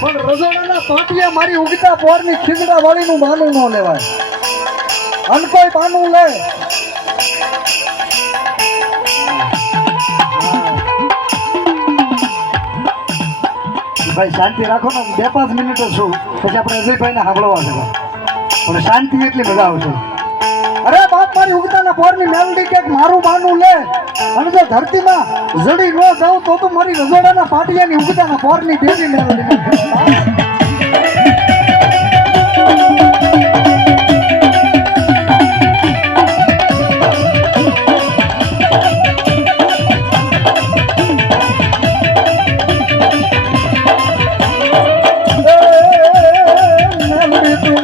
પણ રજોડાના પાટિયા મારી ઉગતા પોરની ખીજડા વાળીનું બાનું ન લેવાય. અન કોઈ બાનું લે ભાઈ શાંતિ રાખો ને. 2-5 મિનિટો છું પછી આપણે અજયભાઈને સાંભળવા છે પણ શાંતિ એટલી મજા આવશે. અરે બાપ મારી ઉગતાના પોરની મેલડી કે મારું બાનું લે અને જો ધરતીમાં જડી ન જાઉં તો મારી રજોડાના પાટિયાની ઉગતાના પોરની દેવી મેલડી. મેલડી તું